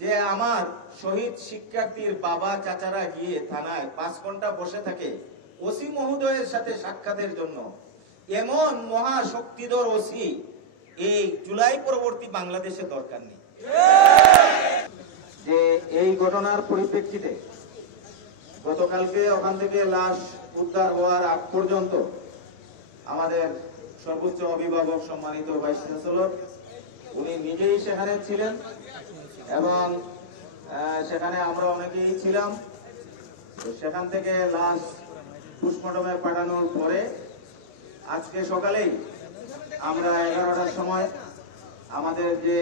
যে আমার শহীদ শিক্ষার্থীর বাবা চাচারা গিয়ে থানায় 5 ঘন্টা বসে থাকে ওসি মহোদয়ের সাথে সাক্ষাতের জন্য, এমন মহা শক্তিধর ওসি এই জুলাই পরবর্তী বাংলাদেশে দরকার নেই। যে এই ঘটনার পরিপ্রেক্ষিতে গতকালকে ওখান থেকে লাশ উদ্ধার হওয়ার আগ পর্যন্ত আমাদের সর্বোচ্চ অভিভাবক সম্মানিত ভাইস চ্যান্সেলর উনি নিজেই সেখানে ছিলেন এবং সেখানে আমরা অনেকেই ছিলাম। সেখান থেকে লাশ পোস্টমর্টমে পাঠানোর পরে আজকে সকালেই আমরা 11টার সময় আমাদের যে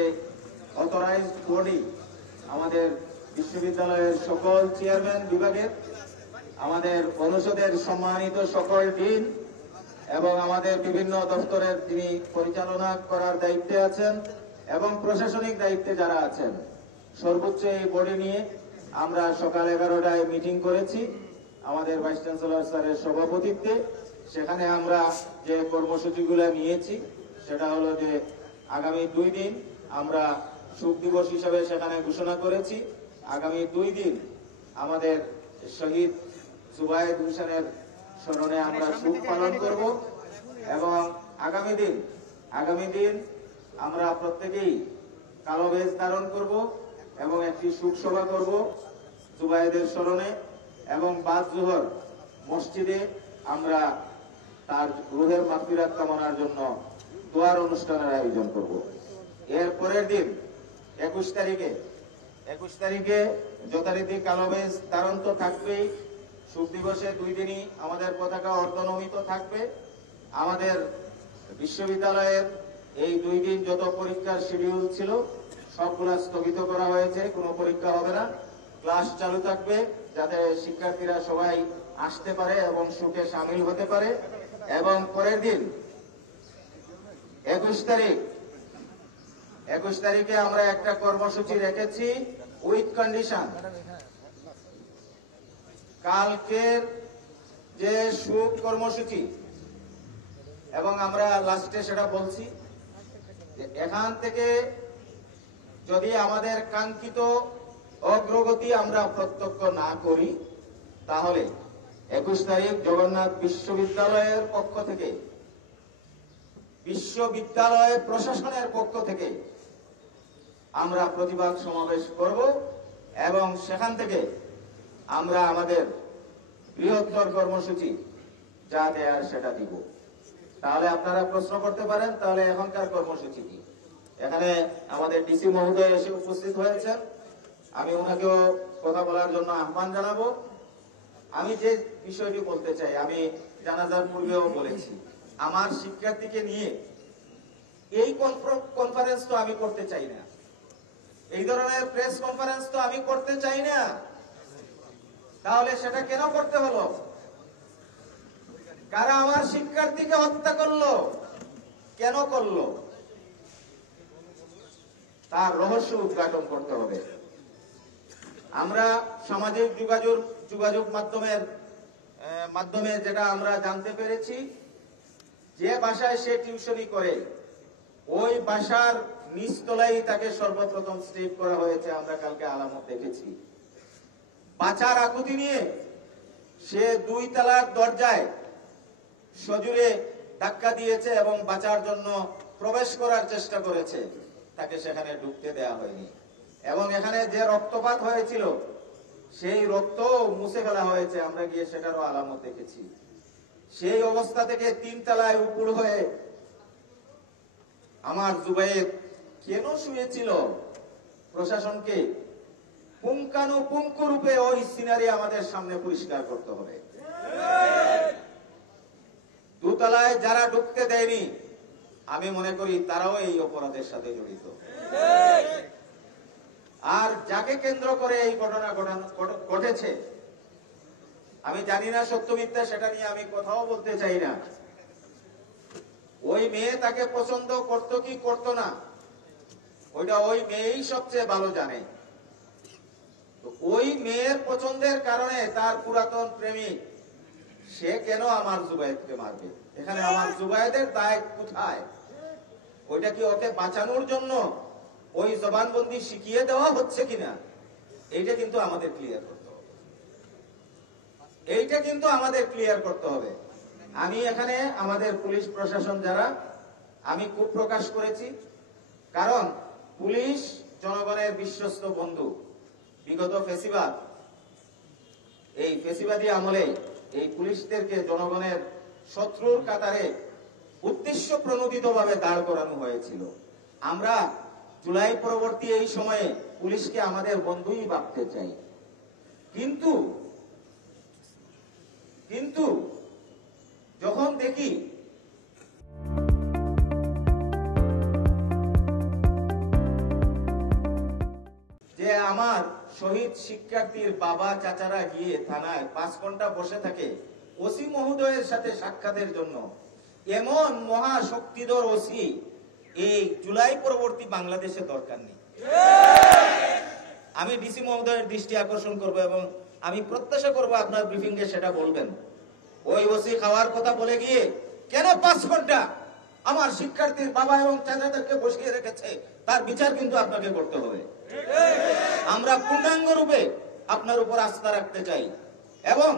অথরাইজড বডি, আমাদের বিশ্ববিদ্যালয়ের সকল চেয়ারম্যান বিভাগের, আমাদের অনুষদের সম্মানিত সকল ডিন এবং আমাদের বিভিন্ন দপ্তরের যিনি পরিচালনা করার দায়িত্বে আছেন এবং প্রশাসনিক দায়িত্বে যারা আছেন, সর্বোচ্চ এই বডি নিয়ে আমরা সকাল 11টায় মিটিং করেছি আমাদের ভাইস চ্যান্সেলর স্যারের সভাপতিত্বে। সেখানে আমরা যে কর্মসূচিগুলো নিয়েছি সেটা হলো যে আগামী 2 দিন আমরা শোক দিবস হিসাবে সেখানে ঘোষণা করেছি। আগামী 2 দিন আমাদের শহীদ জুবায়েদ হোসেনের স্মরণে আমরা শোক পালন করব এবং আগামী দিন আমরা প্রত্যেকেই কালো বেশ ধারণ করব এবং একটি শোক সভা করব জুবায়েদের স্মরণে এবং বাদ জোহর মসজিদে আমরা তার রুহের মাগফিরাত কামনার জন্য দোয়ার অনুষ্ঠানের আয়োজন করব। এর পরের দিন 21 তারিখে যথারীতি কালো বেশ ধারণ তো থাকবেই। শোক দিবসে 2 দিনই আমাদের পতাকা অর্ধনমিত থাকবে। আমাদের বিশ্ববিদ্যালয়ের এই 2 দিন যত পরীক্ষার শিডিউল ছিল সবগুলা স্থগিত করা হয়েছে, কোনো পরীক্ষা হবে না, ক্লাস চালু থাকবে যাতে শিক্ষার্থীরা সবাই আসতে পারে এবং শোকে সামিল হতে পারে। এবং পরের দিন 21 তারিখে আমরা একটা কর্মসূচি রেখেছি উইথ কন্ডিশন। কালকের যে শোক কর্মসূচি এবং আমরা লাস্টে সেটা বলছি যে এখান থেকে যদি আমাদের কাঙ্ক্ষিত অগ্রগতি আমরা প্রত্যক্ষ না করি তাহলে 21 তারিখ জগন্নাথ বিশ্ববিদ্যালয়ের পক্ষ থেকে, বিশ্ববিদ্যালয় প্রশাসনের পক্ষ থেকে আমরা প্রতিবাদ সমাবেশ করব এবং সেখান থেকে আমরা আমাদের বৃহত্তর কর্মসূচি যা দেয়ার সেটা দিব। তাহলে আপনারা প্রশ্ন করতে পারেন তাহলে এখনকার কর্মসূচি কি? এখানে আমাদের ডিসি মহোদয় এসে উপস্থিত হয়েছেন, আমি ওনাকেও কথা বলার জন্য আহ্বান জানাবো। আমি যে বিষয়টি বলতে চাই, আমি জানাজার পূর্বেও বলেছি, আমার শিক্ষার্থীকে নিয়ে এই কনফারেন্স তো আমি করতে চাই না, এই ধরনের প্রেস কনফারেন্স তো আমি করতে চাই না। তাহলে সেটা কেন করতে হলো? কারা আমার শিক্ষার্থীকে হত্যা করলো, কেন করলো, তার রহস্য উদ্ঘাটন করতে হবে। আমরা সামাজিক যোগাযোগ মাধ্যমে যেটা আমরা জানতে পেরেছি, যে বাসায় সে টিউশনি করে ওই বাসার নিচতলায় তাকে সর্বপ্রথম স্টেপ করা হয়েছে। আমরা কালকে আলামত দেখেছি। বাঁচার আকুতি নিয়ে সে 2 তলার দরজায় সজোরে ধাক্কা দিয়েছে এবং বাঁচার জন্য প্রবেশ করার চেষ্টা করেছে, তাকে সেখানে ঢুকতে দেয়া হয়নি। এবং এখানে যে রক্তপাত হয়েছিল সেই রক্ত মুছে ফেলা হয়েছে, আমরা গিয়ে সেটারও আলামত দেখেছি। সেই অবস্থা থেকে 3 তলায় উপর হয়ে আমার জুবায়েদ কেন শুয়েছিল, প্রশাসনকে পুঙ্খানুপুঙ্খ রূপে ওই সিনারি আমাদের সামনে পরিষ্কার করতে হবে। 2 তলায় যারা ঢুকতে দেয়নি আমি মনে করি তারাও এই অপরাধের সাথে জড়িত। আর যাকে কেন্দ্র করে এই ঘটনা ঘটেছে আমি জানি না সত্য মিথ্যা, সেটা নিয়ে আমি কথাও বলতে চাই না। ওই মেয়ে তাকে পছন্দ করতো কি করতো না ওইটা ওই মেয়েই সবচেয়ে ভালো জানে। ওই মেয়ের পছন্দের কারণে তার পুরাতন প্রেমিক সে কেন আমার জুবায়েদকে মারবে? এখানে আমার জুবায়েদের দায় কোথায়? ওইটা কি ওকে বাঁচানোর জন্য ওই জবানবন্দি শিখিয়ে দেওয়া হচ্ছে কিনা এইটা কিন্তু আমাদের ক্লিয়ার করতে হবে। এইটা কিন্তু আমাদের ক্লিয়ার করতে হবে। আমি এখানে আমাদের পুলিশ প্রশাসন যারা, আমি খুব প্রকাশ করেছি, কারণ পুলিশ জনগণের বিশ্বস্ত বন্ধু। বিগত ফেসিবাদ, এই ফেসিবাদী আমলে এই পুলিশদেরকে জনগণের শত্রুর কাতারে উদ্দেশ্য প্রণোদিত ভাবে দাঁড় করানো হয়েছিল। আমরা জুলাই পরবর্তী এই সময়ে পুলিশকে আমাদের বন্ধুই ভাবতে চাই, কিন্তু যখন দেখি যে আমার শহীদ শিক্ষার্থীর বাবা চাচারা গিয়ে থানায় 5 ঘন্টা বসে থাকে ওসি মহোদয়ের সাথে সাক্ষাতের জন্য, এমন মহা শক্তিধর ওসি এই জুলাই পরবর্তী বাংলাদেশে দরকার নেই। আমি ডিসি মহোদয়ের দৃষ্টি আকর্ষণ করব এবং আমি প্রত্যাশা করব আপনার ব্রিফিং এ সেটা বলবেন। ওই ওসি খাওয়ার কথা বলে গিয়ে কেন 5 ঘন্টা আমার শিক্ষার্থীর বাবা এবং চাচাদেরকে বসিয়ে রেখেছে, তার বিচার কিন্তু আপনাকে করতে হবে। আমরা পূর্ণাঙ্গ রূপে আপনার উপর আস্থা রাখতে চাই। এবং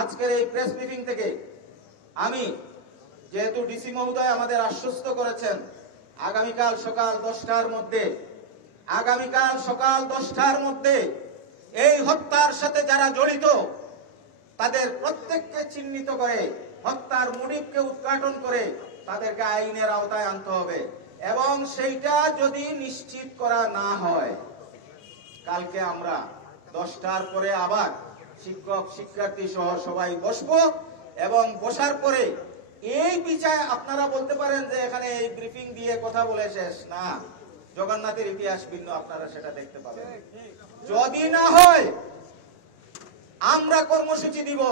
আজকের এই প্রেস ব্রিফিং থেকে আমি, যেহেতু ডিসি মহোদয় আমাদের আশ্বস্ত করেছেন আগামীকাল সকাল 10টার মধ্যে এই হত্যার সাথে যারা জড়িত তাদের প্রত্যেককে চিহ্নিত করে, হত্যার মোটিভকে উদ্ঘাটন করে তাদেরকে আইনের আওতায় আনতে হবে। এবং সেইটা যদি নিশ্চিত করা না হয়, কালকে আমরা 10টার পরে আবার শিক্ষক শিক্ষার্থী সহ সবাই বসবো এবং বসার পরে এই বিচার আপনারা বলতে পারেন যে এখানে এই ব্রিফিং দিয়ে কথা বলে শেষ না, জগন্নাথের ইতিহাস ভিন্ন, আপনারা সেটা দেখতে পাবেন। যদি না হয় আমরা কর্মসূচি দিব।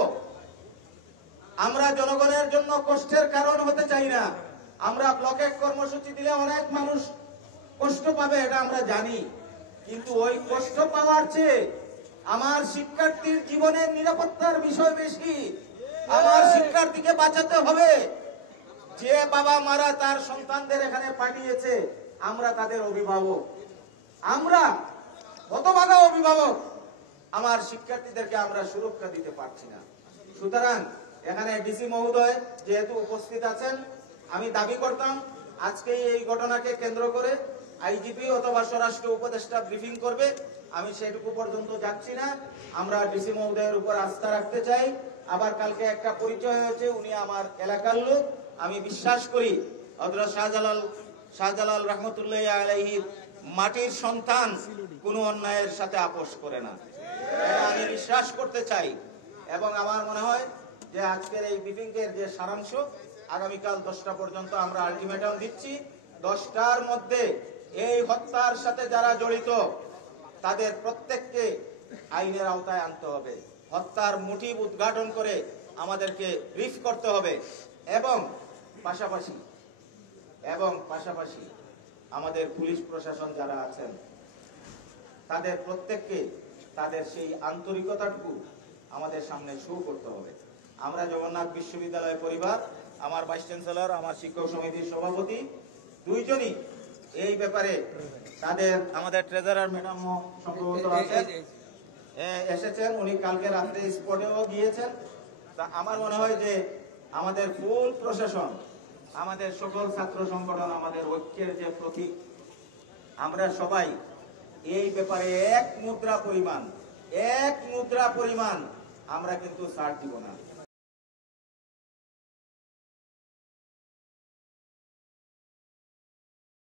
আমরা জনগণের জন্য কষ্টের কারণ হতে চাই না। আমরা ব্লকে কর্মসূচি দিলে অনেক মানুষ কষ্ট পাবে, এটা আমরা জানি, কিন্তু ওই কষ্ট পাওয়ার চেয়ে আমার শিক্ষার্থীর জীবনের নিরাপত্তার বিষয় বেশি। আমার শিক্ষার্থীকে বাঁচাতে হবে। যে বাবা মারা তার সন্তানদের এখানে পাঠিয়েছে, আমরা তাদের অভিভাবক, আমরা হতভাগা অভিভাবক, আমার শিক্ষার্থীদেরকে আমরা সুরক্ষা দিতে পারছি না। সুতরাং এখানে ডিসি মহোদয় যেহেতু উপস্থিত আছেন, আমি দাবি করতাম আজকে এই ঘটনাকে কেন্দ্র করে আইজিপি অথবা স্বরাষ্ট্র উপদেষ্টা ব্রিফিং করবে। আমি সেটুকু পর্যন্ত যাচ্ছি না। আমরা ডিসি মহোদয়ের উপর আস্থা রাখতে চাই। আবার কালকে একটা পরিচয় হয়েছে, উনি আমার এলাকার লোক। আমি বিশ্বাস করি হযরত শাহজালাল রহমতুল্লাহ আলাইহির মাটির সন্তান কোনো অন্যায়ের সাথে আপোষ করে না, এটা আমি বিশ্বাস করতে চাই। এবং আমার মনে হয় যে আজকের এই ব্রিফিং এর যে সারাংশ, আগামীকাল 10টা পর্যন্ত আমরা আলটিমেটাম দিচ্ছি। 10টার মধ্যে এই হত্যার সাথে যারা জড়িত তাদের প্রত্যেককে আইনের আওতায় আনতে হবে। হত্যার মোটিভ উদ্ঘাটন করে আমাদেরকে ব্রিফ করতে হবে। এবং পাশাপাশি আমাদের পুলিশ প্রশাসন যারা আছেন তাদের প্রত্যেককে তাদের সেই আন্তরিকতাটুকু আমাদের সামনে শো করতে হবে। আমরা জগন্নাথ বিশ্ববিদ্যালয় পরিবার, আমার ভাইস চ্যান্সেলর, আমার শিক্ষক সমিতির সভাপতি দুইজনই এই ব্যাপারে আমাদের ট্রেজারার ম্যাডাম সম্ভবত এসেছেন, উনি কালকে রাত্রে স্পটেও গিয়েছেন। তা আমার মনে হয় যে আমাদের ফুল প্রশাসন, আমাদের সকল ছাত্র সংগঠন, আমাদের ঐক্যের যে প্রতীক, আমরা সবাই এই ব্যাপারে এক মুদ্রা পরিমাণ আমরা কিন্তু ছাড় দিব না।